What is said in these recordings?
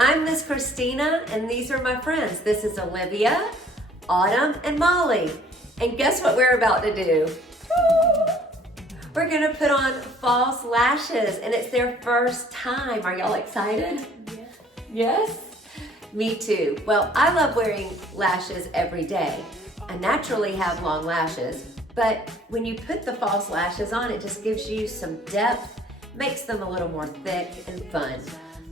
I'm Miss Christina, and these are my friends. This is Olivia, Autumn, and Molly. And guess what we're about to do? We're gonna put on false lashes, and it's their first time. Are y'all excited? Yes. Yes? Me too. Well, I love wearing lashes every day. I naturally have long lashes, but when you put the false lashes on, it just gives you some depth, makes them a little more thick and fun.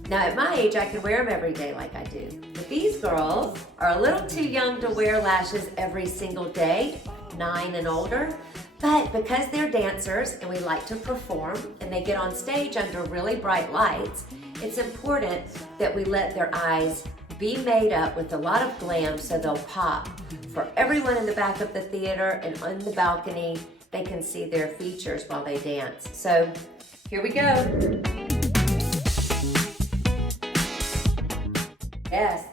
Now at my age, I could wear them every day like I do. But these girls are a little too young to wear lashes every single day, 9 and older. But because they're dancers and we like to perform and they get on stage under really bright lights, it's important that we let their eyes be made up with a lot of glam so they'll pop. For everyone in the back of the theater and on the balcony, they can see their features while they dance. So here we go. Yes.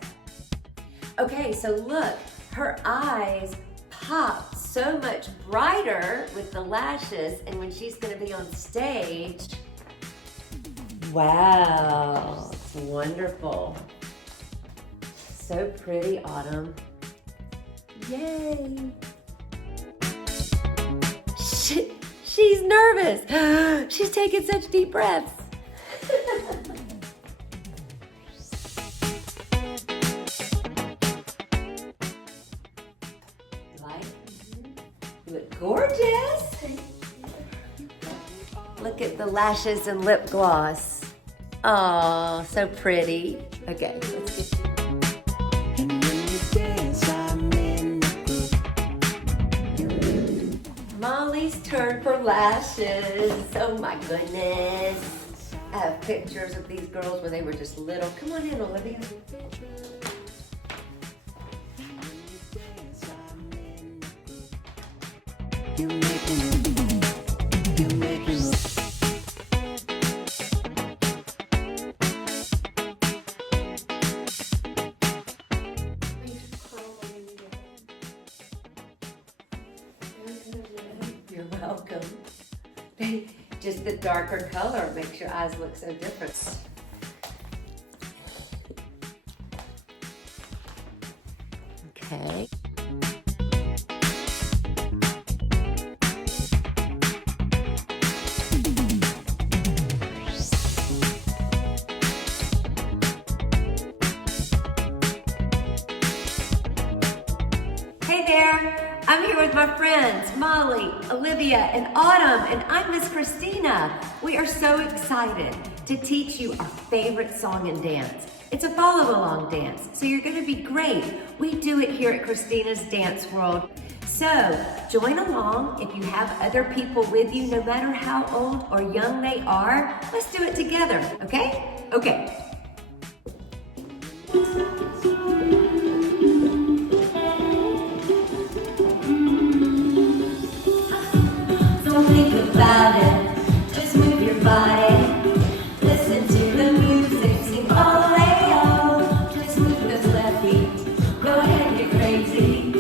Okay, so look, her eyes pop so much brighter with the lashes, and when she's gonna be on stage, wow, it's wonderful. So pretty, Autumn. Yay. She's nervous. She's taking such deep breaths. You look gorgeous. Look at the lashes and lip gloss. Oh, so pretty. Okay, let's get Molly's turn for lashes. Oh my goodness. I have pictures of these girls when they were just little. Come on in, Olivia. You're welcome. Just the darker color makes your eyes look so different. Okay. Hey there, I'm here with my friends, Molly, Olivia, and Autumn, and I'm Miss Christina. We are so excited to teach you our favorite song and dance. It's a follow-along dance, so you're gonna be great. We do it here at Christina's Dance World. So, join along if you have other people with you, no matter how old or young they are. Let's do it together, okay? Okay. Don't think about it, just move your body. Listen to the music, sing all the way home. Just move those left feet, go ahead, get crazy.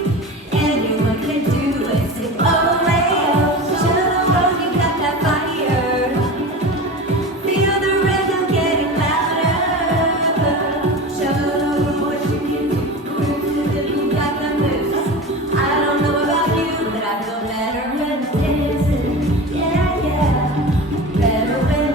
Anyone can do it, sing all the way home. Show the world you got that fire. Feel the rhythm getting louder. Show the world what you can do. You got the moves. I don't know about you, but I feel better when dancing. Yeah, yeah. Better when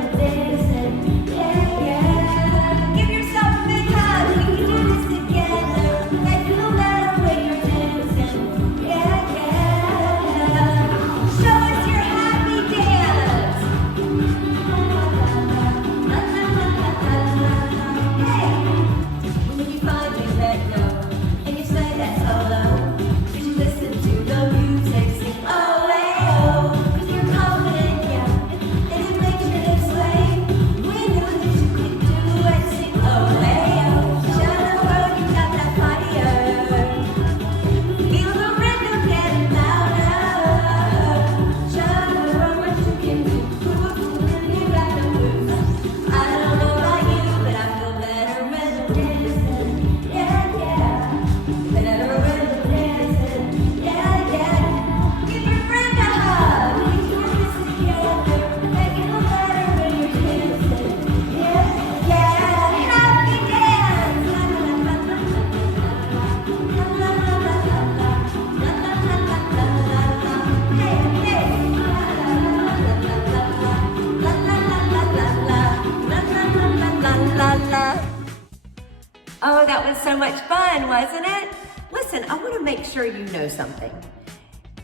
so much fun, wasn't it? Listen, I want to make sure you know something.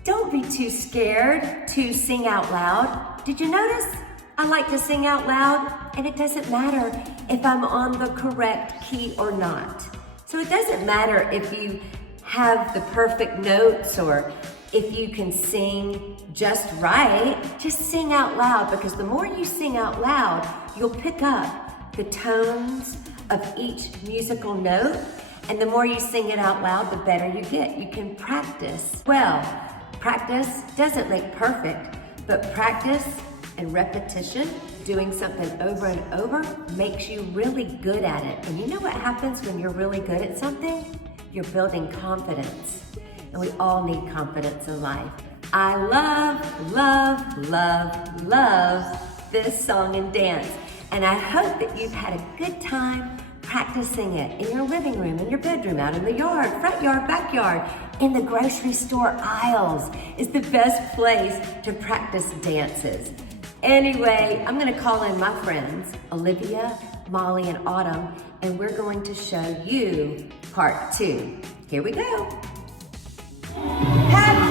Don't be too scared to sing out loud. Did you notice? I like to sing out loud, and it doesn't matter if I'm on the correct key or not. So it doesn't matter if you have the perfect notes or if you can sing just right. Just sing out loud, because the more you sing out loud, you'll pick up the tones of each musical note, and the more you sing it out loud, the better you get. You can practice. Well, practice doesn't make perfect, but practice and repetition, doing something over and over, makes you really good at it. And you know what happens when you're really good at something? You're building confidence. And we all need confidence in life. I love, love, love, love this song and dance. And I hope that you've had a good time practicing it in your living room, in your bedroom, out in the yard, front yard, backyard, in the grocery store aisles is the best place to practice dances. Anyway, I'm gonna call in my friends, Olivia, Molly, and Autumn, and we're going to show you part 2. Here we go. Happy